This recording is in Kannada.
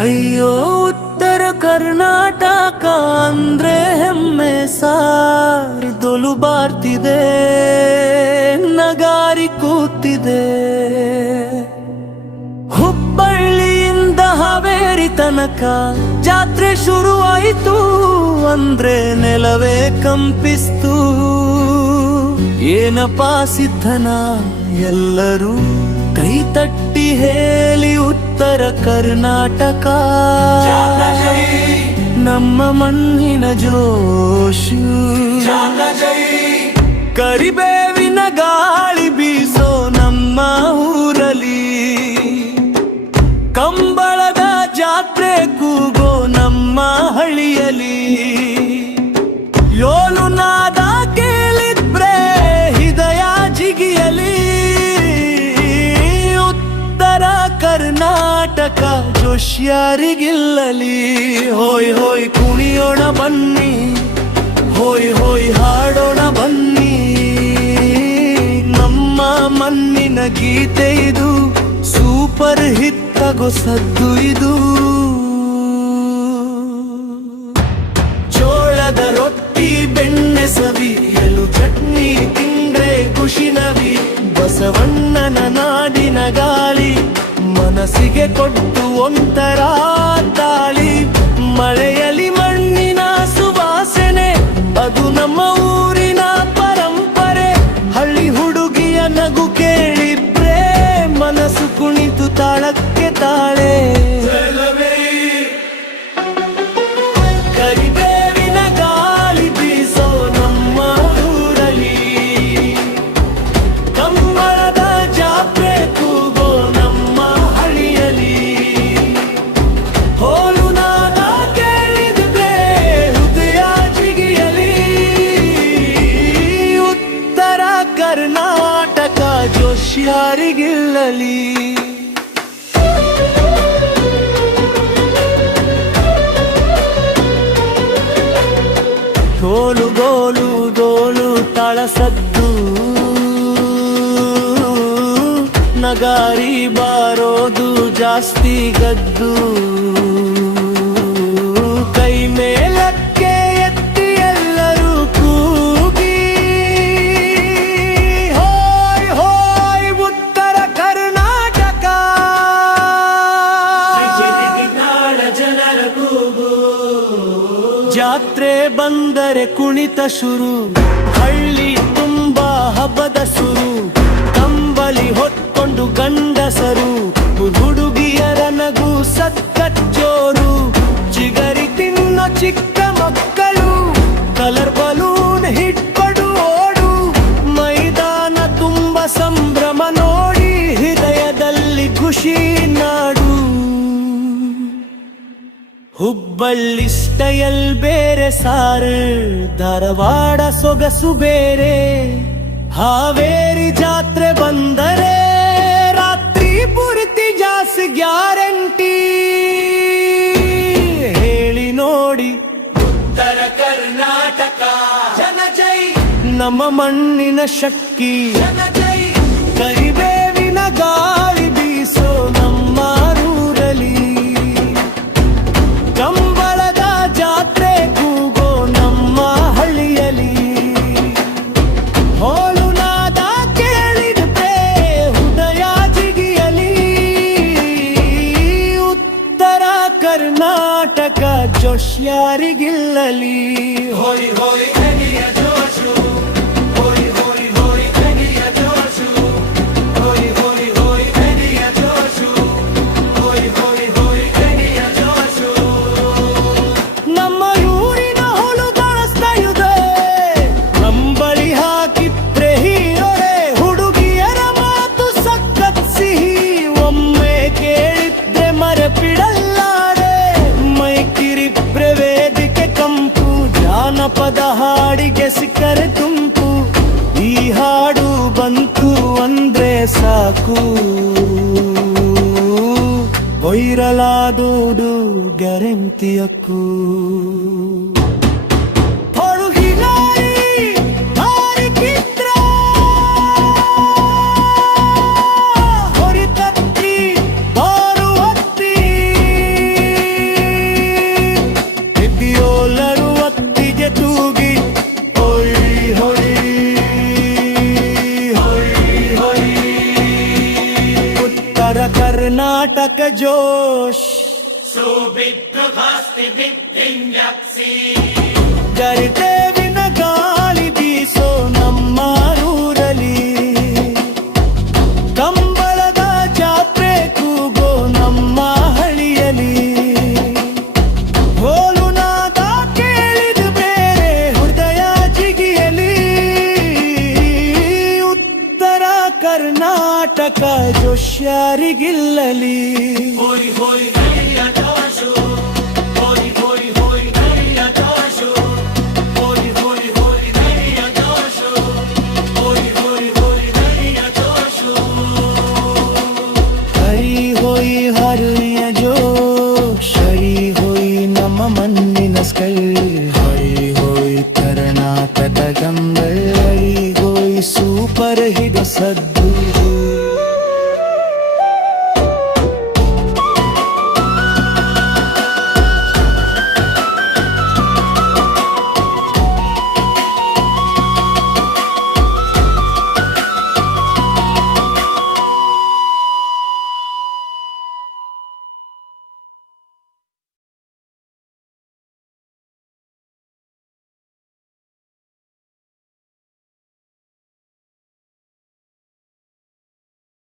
ಅಯ್ಯೋ ಉತ್ತರ ಕರ್ನಾಟಕ ಅಂದ್ರೆ ಹೆಮ್ಮೆ ಸಾರಿದೊಲು ಬಾರ್ತಿದೆ, ನಗಾರಿ ಕೂತಿದೆ. ಹುಬ್ಬಳ್ಳಿಯಿಂದ ಹಾವೇರಿ ತನಕ ಜಾತ್ರೆ ಶುರು ಆಯಿತು ಅಂದ್ರೆ ನೆಲವೇ ಕಂಪಿಸ್ತು. ಏನಪ್ಪಾ ಸಿದ್ಧನ ಎಲ್ಲರೂ ಕೈ ತಟ್ಟಿ ಹೇಳಿ ಉತ್ತರ ಕರ್ನಾಟಕ ನಮ್ಮ ಮಣ್ಣಿನ ಜೋಶು. ಕರಿಬೇವಿನ ಗಾಳಿ ಬೀಸೋ ನಮ್ಮ ಊರಲಿ, ಕಂಬಳದ ಜಾತ್ರೆ ಕೂಗೋ ನಮ್ಮ ಹಳ್ಳಿಯಲಿ. ಯೋಲು ನಾದ ಕೇಳಿದ್ರೆ ಹೃದಯ ಜಿಗಿಯಲಿ. ಉತ್ತರ ಕರ್ನಾಟಕ ಜೋಶ್ಯಾರಿಗಿಲ್ಲಲಿ. ಹೋಯ್ ಹೋಯ್ ಕುಣಿಯೋಣ ಬನ್ನಿ, ಹೋಯ್ ಹೋಯ್ ಹಾಡೋಣ ಬನ್ನಿ. ನಮ್ಮ ಮಣ್ಣಿನ ಗೀತೆ ಇದು, ಸೂಪರ್ ಹಿಟ್ ಆಗೋ ಸದ್ದು ಇದು. ಜೋಳದ ರೊಟ್ಟಿ ಬೆಣ್ಣೆ ಸವಿಯಲು ಚಟ್ನಿ ತಿಂದ್ರೆ ಖುಷಿ ನವಿ. ಬಸವಣ್ಣನ ನಾಡಿನ ಗಾಳಿ ಮನಸ್ಸಿಗೆ ಕೊಟ್ಟು ಒಂಥರ ತಾಳಿ. ಮಳೆಯಲಿ ಮಣ್ಣಿನ ಸುವಾಸನೆ ಅದು ನಮ್ಮ ಊರಿನ ಪರಂಪರೆ. ಹಳ್ಳಿ ಹುಡುಗಿಯ ನಗು ಕೇಳಿದ್ರೆ ಮನಸ್ಸು ಕುಣಿತು ತಾಳಕ್ಕೆ ತಾಳೆ. ಕರಿಬೇವಿನ ಗಾಳಿ ಬೀಸೋ ನಮ್ಮ ಊರಲಿ, ಕಂಬಳದ ಜಾತ್ರೆ ಕೂಗೋ ನಮ್ಮ ಹಳ್ಳಿಯಲಿ. ಹೋಲು ನಾದ ಕೇಳಿದ್ರೆ ಹೃದಯ ಜಿಗಿಯಲಿ. ಉತ್ತರ ಕರ್ನಾಟಕ ಜೋಶ್ಯಾರಿಗಿಲ್ಲಲಿ. ಗೋಲು ಗೋಲು ಗೋಲು ತಾಳಸದ್ದು, ನಗಾರಿ ಬಾರೋದು ಜಾಸ್ತಿ ಗದ್ದು. ಕೈ ಮೇಲಕ್ಕೆ ಎತ್ತಿ ಎಲ್ಲರೂ ಕೂಗಿ, ಹೋಯ್ ಹೋಯ್ ಉತ್ತರ ಕರ್ನಾಟಕ. ಜನರ ಕೂಗು, ಜಾತ್ರೆ ಬಂದರೆ ಕುಣಿತ ಶುರು. ಹಳ್ಳಿ ತುಂಬಾ ಹಬ್ಬದ ಸುರು. ಕಂಬಳಿ ಹೊತ್ಕೊಂಡು ಗಂಡಸರು, ಹುಡುಗಿಯರ ನಗು ಸಕ್ಕಚ್ಚೋರು. ಚಿಗರಿ ತಿನ್ನೋ ಚಿಕ್ಕ ಮಕ್ಕಳು, ಕಲರ್ ಬಲೂನ್ ಹಿಟ್ಕೊಂಡು ಓಡು. ಮೈದಾನ ತುಂಬ ಸಂಭ್ರಮ ನೋಡಿ, ಹೃದಯದಲ್ಲಿ ಖುಷಿ ನಾಡು. ಹುಬ್ಬಳ್ಳಿ ಸ್ಟೈಲ್ ಬೇರೆ ಸಾರು, ಧಾರವಾಡ ಸೊಗಸು ಬೇರೆ. ಹಾವೇರಿ ಜಾತ್ರೆ ಬಂದರೆ ರಾತ್ರಿ ಪೂರ್ತಿ ಜಾಸ್ತಿ ಗ್ಯಾರಂಟಿ. ಹೇಳಿ ನೋಡಿ ಉತ್ತರ ಕರ್ನಾಟಕ ಜನ ಜೈ, ನಮ್ಮ ಮಣ್ಣಿನ ಶಕ್ತಿ ಜನ ಜೈ. ಕರಿಬೇವಿನ ಗಾಳಿ ಬೀಸೋ ನಮ್ಮ ಊರಲಿ, ಕಂಬಳದ ಜಾತ್ರೆ ಕೂಗೋ ನಮ್ಮ ಹಳ್ಳಿಯಲಿ. ಹೋಲು ನಾದ ಕೇಳಿದ್ರೆ ಹೃದಯ ಜಿಗಿಯಲಿ. ಉತ್ತರ ಕರ್ನಾಟಕ ಜೋಶ್ಯಾರಿಗಿಲ್ಲಲಿ. ಹೋಯ್ ಹೋಯ್ ಬೆಳೆಯ ಜೋಶು, ಹೋಯ್ ಹೋಯ್ ಹೋಯ್ ಬೆಳೆಯ ಜೋಶು, ಹೋಯ್ ಹೋಯ್ ಹೋಯ್ ಬೆಳೆಯ ಜೋಶು, ಹೋಯ್ ಹೋಯ್ ಹೋಯ್ ಬೆಳೆಯ ಜೋಶು. ನಮ್ಮ ಊರಿನ ಹುಡುಗರ ಸ್ಟೈದೆ, ಕಂಬಳಿ ಹಾಕಿದ್ರೆ ಹೀರೋರೆ. ಹುಡುಗಿಯರ ಮಾತು ಸಖತ್ ಸಿಹಿ, ಒಮ್ಮೆ ಕೇಳಿದ್ರೆ ಮರೆಪಿಡಲ್ಲಾರೆ. ಮೈಕಿರಿಬ್ರೆ ವೇದಿಕೆ ಕಂಪು, ಜಾನಪದ ಹಾಡಿಗೆ ಸಿಕ್ಕರೆ ತುಂಬು. ಈ ಹಾಡು ಬಂತು ಅಂದ್ರೆ ಸಾಕು, ವೈರಲ್ ಆದೋದು ಗ್ಯಾರಂಟಿಯಕ್ಕೂ. ಕರ್ನಾಟಕ ಜೋಶ್ ಗರಿದೇವಿನ ಗಾಳಿ ಬೀಸೋ ನಮ್ಮ ಊರಲಿ, ಕಂಬಳದ ಜಾತ್ರೆ ಕೂಗೋ ನಮ್ಮ ಹಳ್ಳಿಯಲಿ, ಹೋಲುನಾದ ಕೇಳಿದ ಬೇರೆ ಹೃದಯ ಜಿಗಿಯಲಿ, ಉತ್ತರ ಕರ್ನಾಟಕ ಜೋಶ್ಯಾರಿಗಿಲ್ಲಲಿ. ಮಣ್ಣಿನ ಸ್ಕೈ ಹರಿ ಹೋಯ್ ಕರ್ನಾಟಕ ಗಂಗಲ್ ಹರಿ ಹೋಯ್ ಸೂಪರ್ ಹಿಟ್ ಸದ್ದು.